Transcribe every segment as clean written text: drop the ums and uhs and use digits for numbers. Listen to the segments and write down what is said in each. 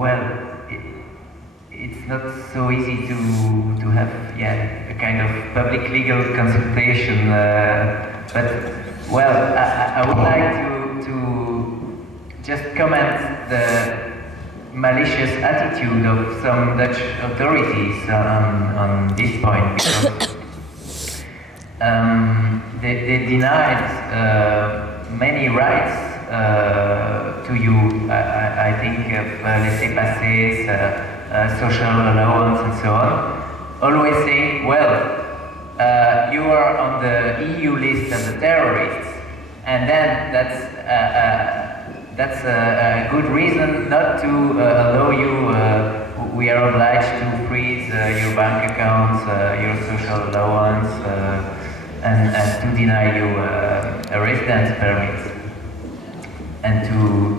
well, it's not so easy to have a kind of public legal consultation. But well, I would like to just comment the malicious attitude of some Dutch authorities on this point, because they denied many rights to you. I think of laissez-passer, social allowance, and so on. Always saying, well, you are on the EU list of the terrorists, and then that's a good reason not to allow you. We are obliged to freeze your bank accounts, your social allowance, and to deny you a residence permit, and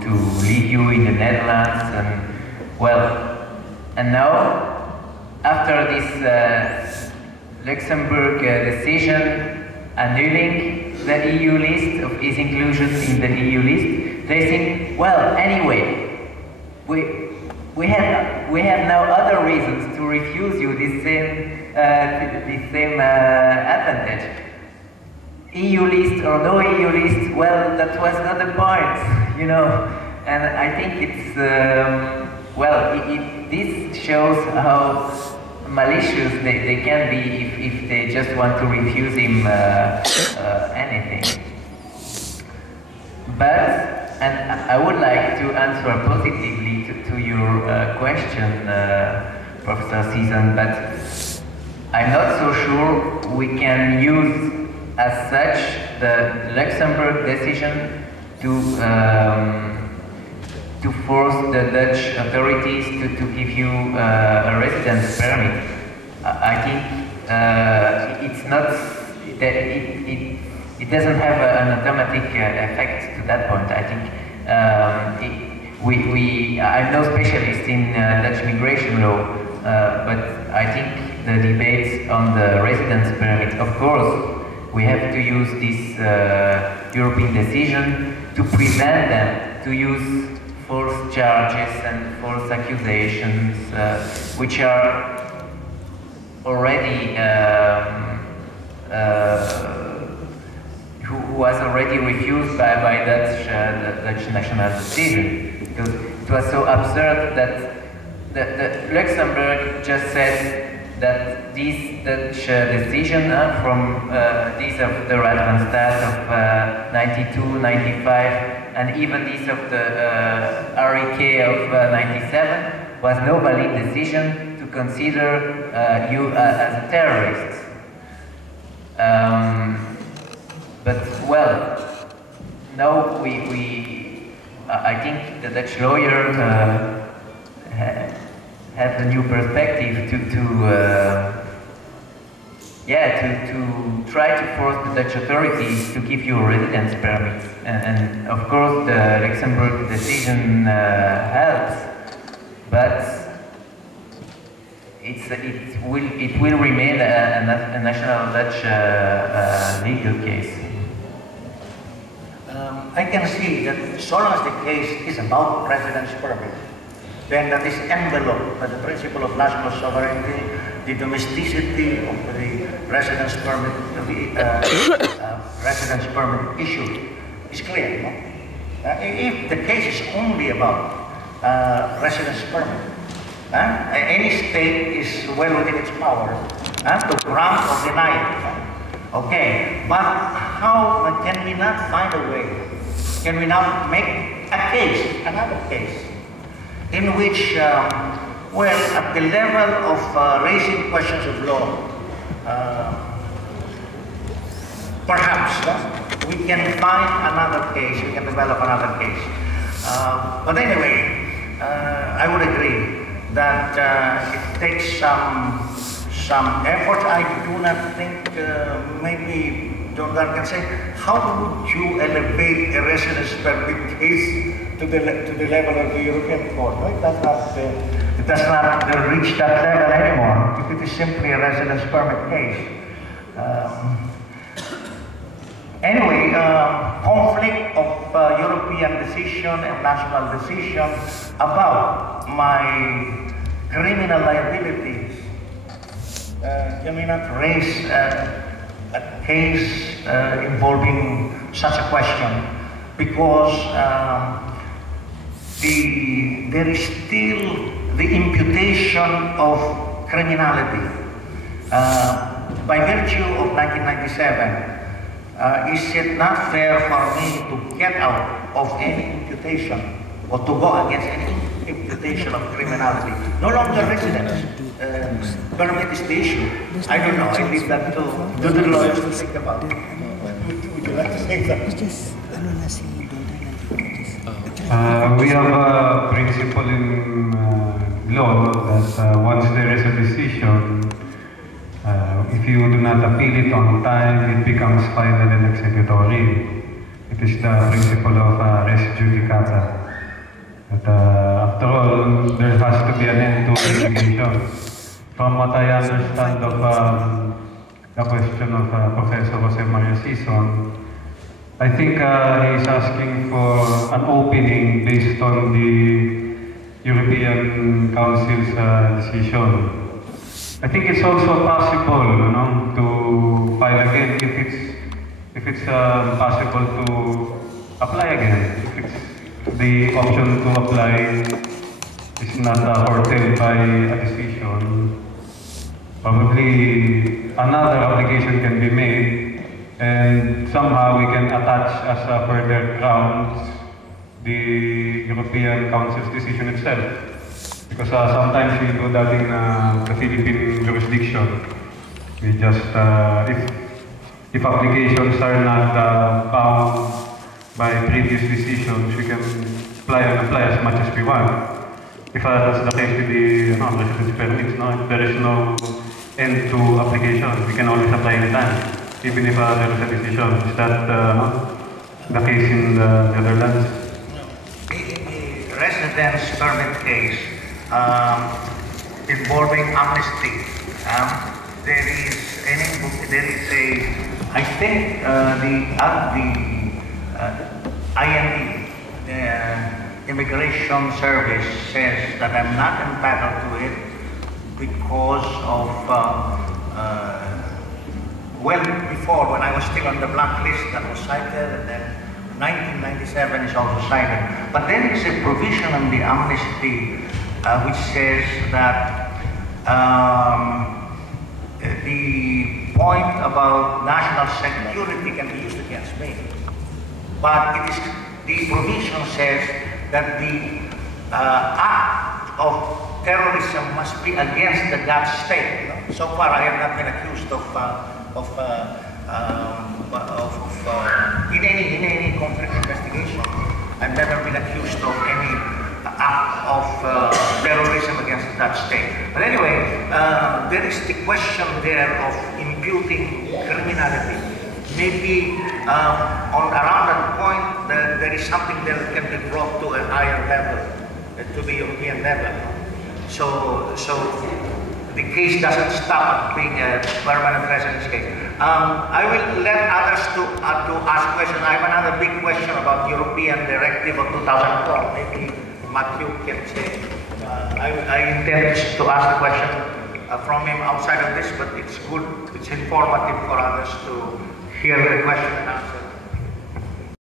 to leave you in the Netherlands. And well, and now after this Luxembourg decision annulling the EU list, of his inclusion in the EU list, they think, well, anyway, we have now other reasons to refuse you this same advantage. EU list or no EU list, well, that was not the point, you know. And I think it's well, this shows how malicious they can be if they just want to refuse him anything. But, and I would like to answer positively to your question, Professor Season, but I'm not so sure we can use as such the Luxembourg decision to force the Dutch authorities to give you a residence permit. I think it's not that it doesn't have an automatic effect to that point. I think I'm no specialist in Dutch migration law, but I think the debates on the residence permit, of course, we have to use this European decision to prevent them to use false charges and false accusations, which are already who was already refused by the Dutch national decision, because it was so absurd that the Luxembourg just said that this Dutch decision from this of the Raadvanstaat of 92, 95, and even this of the REK of 97 was no valid decision to consider you as a terrorist. But well, now I think the Dutch lawyer have a new perspective to try to force the Dutch authorities to give you a residence permit, and of course the Luxembourg decision helps, but it will remain a national Dutch legal case. I can see that so long as the case is about residence permit, then that is enveloped by the principle of national sovereignty, the domesticity of the residence permit, residence permit issue is clear. No? If the case is only about residence permit, any state is well within its power to grant or deny it. Okay, but how can we not find a way? Can we not make a case, another case, in which, well, at the level of raising questions of law, perhaps we can find another case, we can develop another case. But anyway, I would agree that it takes some effort. I do not think, maybe John Gar can say, how would you elevate a residence permit case to the level of the European Court? No? It does not reach that level anymore. If it is simply a residence permit case. Anyway, conflict of European decision and national decision about my criminal liabilities cannot raise a case involving such a question because there is still the imputation of criminality. By virtue of 1997, is it not fair for me to get out of any imputation or to go against any imputation of criminality? No longer residence permit is the issue. I don't know. I leave that to the lawyers to think about it. Would you like to say something? We have a principle in law that once there is a decision, if you do not appeal it on time, it becomes final and executory. It is the principle of res judicata. But after all, there has to be an end to litigation. From what I understand of the question of Professor Jose Maria Sison, I think he's asking for an opening based on the European Council's decision. I think it's also possible, to file again if it's possible to apply again. If it's the option to apply is not curtailed by a decision, probably another application can be made, and somehow we can attach as a further grounds the European Council's decision itself. Because sometimes we do that in the Philippine jurisdiction. We just, if applications are not bound by previous decisions, we can apply as much as we want. If that's the case with the residence permits, if there is no end to application, we can always apply anytime, even if there is a decision. Is that the case in the Netherlands? In the residence permit case, involving amnesty, there is I think the IND, the Immigration Service, says that I'm not entitled to it because of well before, when I was still on the blacklist, that was cited, and then 1997 is also cited. But there is a provision on the amnesty which says that the point about national security can be used against me. But the provision says that the act of terrorism must be against the Dutch state. So far, I have not been accused in any conflict investigation. I've never been accused of any act of terrorism against the Dutch state. But anyway, there is the question there of imputing criminality. Maybe around that point, there is something that can be brought to a higher level, to the European level. So the case doesn't stop at being a permanent residence case. I will let others to ask questions. I have another big question about European Directive of 2004. Maybe Matthew can say. I intend to ask the question from him outside of this, but it's good, it's informative for others to hear the question and answer.